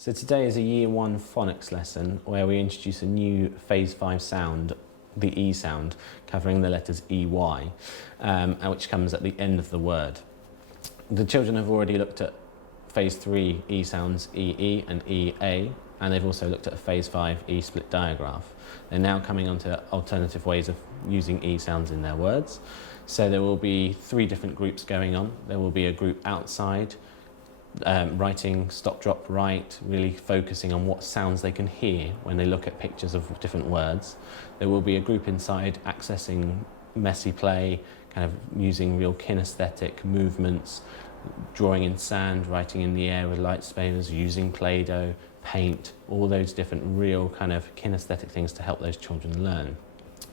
So today is a Year 1 Phonics lesson where we introduce a new Phase 5 sound, the E sound, covering the letters EY, which comes at the end of the word. The children have already looked at Phase 3 E sounds, EE and EA, and they've also looked at Phase 5 E split digraph. They're now coming onto alternative ways of using E sounds in their words. So there will be 3 different groups going on. There will be a group outside, writing stop, drop, write, really focusing on what sounds they can hear when they look at pictures of different words. There will be a group inside accessing messy play, kind of using real kinesthetic movements, drawing in sand, writing in the air with light spavers, using Play-Doh, paint, all those different real kind of kinesthetic things to help those children learn.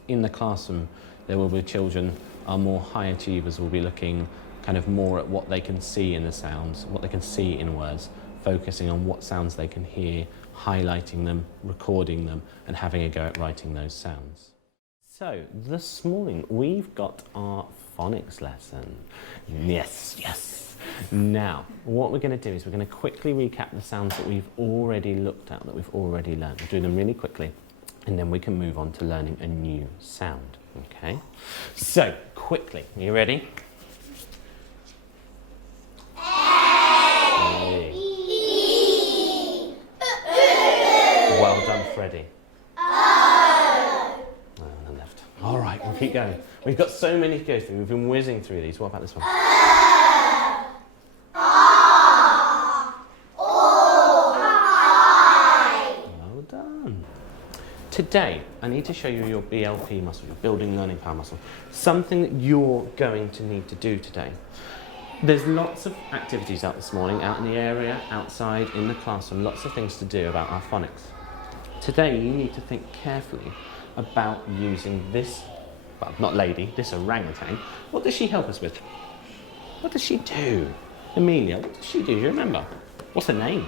In the classroom, there will be children, our more high achievers will be looking kind of more at what they can see in the sounds, what they can see in words, focusing on what sounds they can hear, highlighting them, recording them, and having a go at writing those sounds. So, this morning we've got our phonics lesson. Yes. Now, what we're going to do is we're going to quickly recap the sounds that we've already looked at, that we've already learned. We'll do them really quickly, and then we can move on to learning a new sound. Okay? So, quickly, are you ready? Well done, Freddie. On the left. All right, we'll keep going. We've got so many to go through. We've been whizzing through these. What about this one? Well done. Today, I need to show you your BLP muscle, your building learning power muscle. Something that you're going to need to do today. There's lots of activities out this morning, out in the area, outside, in the classroom, lots of things to do about our phonics. Today you need to think carefully about using this, well, not lady, this orangutan. What does she help us with? What does she do? Amelia, what does she do? Do you remember? What's her name?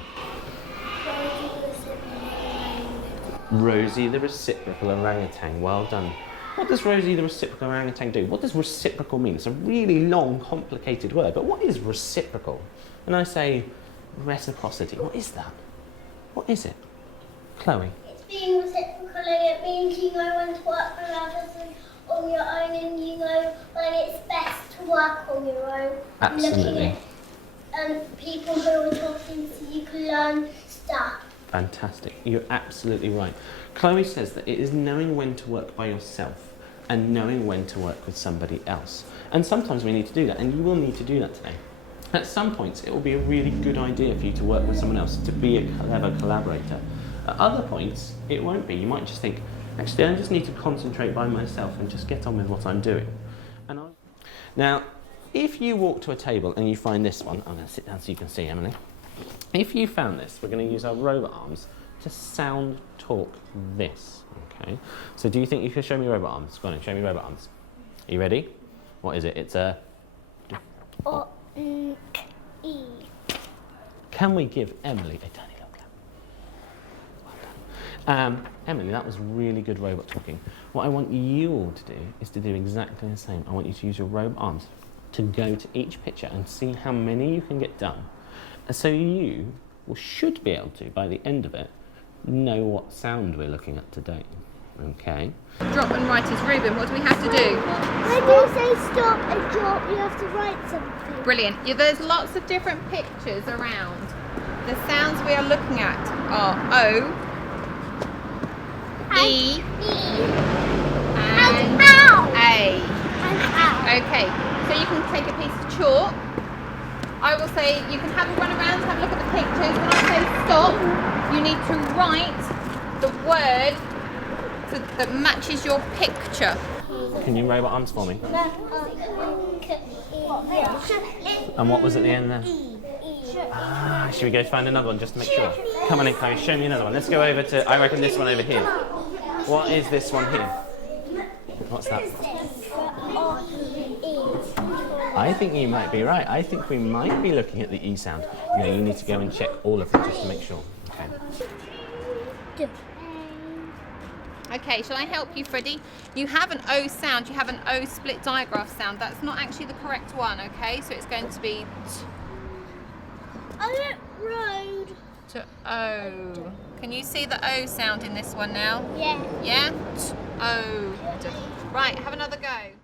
Rosie the reciprocal orangutan. Well done. What does Rosie the reciprocal orangutan do? What does reciprocal mean? It's a really long, complicated word, but what is reciprocal? When I say reciprocity, what is that? What is it? Chloe? It's being reciprocal, and it means you know when to work with others and on your own, and you know when it's best to work on your own. Absolutely. Looking at people who are talking so you can learn stuff. Fantastic. You're absolutely right. Chloe says that it is knowing when to work by yourself and knowing when to work with somebody else. And sometimes we need to do that, and you will need to do that today. At some points, it will be a really good idea for you to work with someone else, to be a clever collaborator. At other points, it won't be. You might just think, actually, I just need to concentrate by myself and just get on with what I'm doing. Now, if you walk to a table and you find this one, I'm going to sit down so you can see, Emily. If you found this, we're going to use our robot arms to sound talk this, okay? So do you think you can show me robot arms? Go on, show me robot arms. Are you ready? What is it? It's a... E. Can we give Emily a tiny little clap? Well done. Emily, that was really good robot talking. What I want you all to do is to do exactly the same. I want you to use your robot arms to go to each picture and see how many you can get done. So you should be able to, by the end of it, know what sound we're looking at today. Okay? Drop and write is Ruben. What do we have to do? When you say stop and drop, you have to write something. Brilliant. There's lots of different pictures around. The sounds we are looking at are O, E, and A. Okay, so you can take a piece of chalk. I will say you can have a run around, have a look at the pictures. When I say stop, you need to write the word that matches your picture. Can you robot arms for me? And what was at the end there? Should we go find another one just to make sure? Come on in, Chloe, show me another one. Let's go over to, I reckon this one over here. What is this one here? What's that? I think you might be right. I think we might be looking at the E sound. You know, you need to go and check all of them just to make sure. Okay. Okay, shall I help you, Freddie? You have an O sound, you have an O split digraph sound. That's not actually the correct one, okay? So it's going to be I wrote road. to O. Can you see the O sound in this one now? Yeah. Yeah? O. Right, have another go.